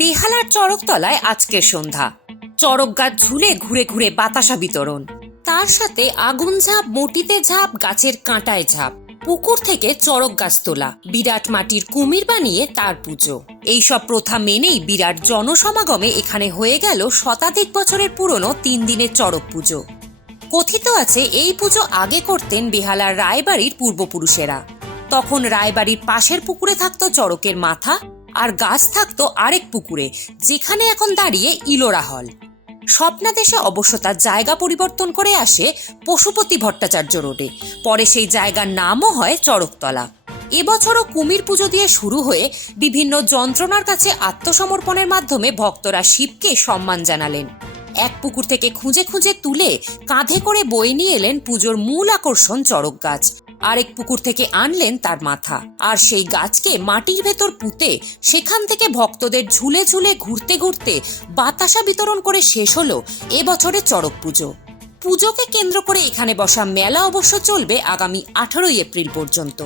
বেহালার চড়কতলায় আজকের সন্ধ্যা। চড়ক গাছ ঝুলে ঘুরে ঘুরে বাতাসা বিতরণ, তার সাথে আগুন ঝাঁপ, মটিতে ঝাঁপ, গাছের কাঁটায় ঝাঁপ, পুকুর থেকে চড়ক গাছ তোলা, বিরাট মাটির কুমির বানিয়ে তার পুজো। এইসব প্রথা মেনেই বিরাট জনসমাগমে এখানে হয়ে গেল শতাধিক বছরের পুরনো 3 দিনের চড়ক পুজো। কথিত আছে এই পুজো আগে করতেন বেহালার রায়বাড়ির পূর্বপুরুষেরা। তখন রায়বাড়ির পাশের পুকুরে থাকতো চড়কের মাথা, আর গাছ থাকতো আরেক পুকুরে, যেখানে এখন দাঁড়িয়ে ইলোরা হল। স্বপ্নাদেশে অবশ্য তার জায়গা পরিবর্তন করে আসে পশুপতি ভট্টাচার্য রোডে। পরে সেই জায়গার নামও হয় চড়কতলা। এবছরও কুমির পুজো দিয়ে শুরু হয়ে বিভিন্ন যন্ত্রণার কাছে আত্মসমর্পণের মাধ্যমে ভক্তরা শিবকে সম্মান জানালেন। এক পুকুর থেকে খুঁজে খুঁজে তুলে কাঁধে করে বয়ে নিয়ে এলেন পুজোর মূল আকর্ষণ চড়ক গাছ। আরেক পুকুর থেকে আনলেন তার মাথা, আর সেই গাছকে মাটির ভেতর পুঁতে সেখান থেকে ভক্তদের ঝুলে ঝুলে ঘুরতে ঘুরতে বাতাসা বিতরণ করে শেষ হলো এবছরের চড়ক পুজো। পুজোকে কেন্দ্র করে এখানে বসা মেলা অবশ্য চলবে আগামী 18 এপ্রিল পর্যন্ত।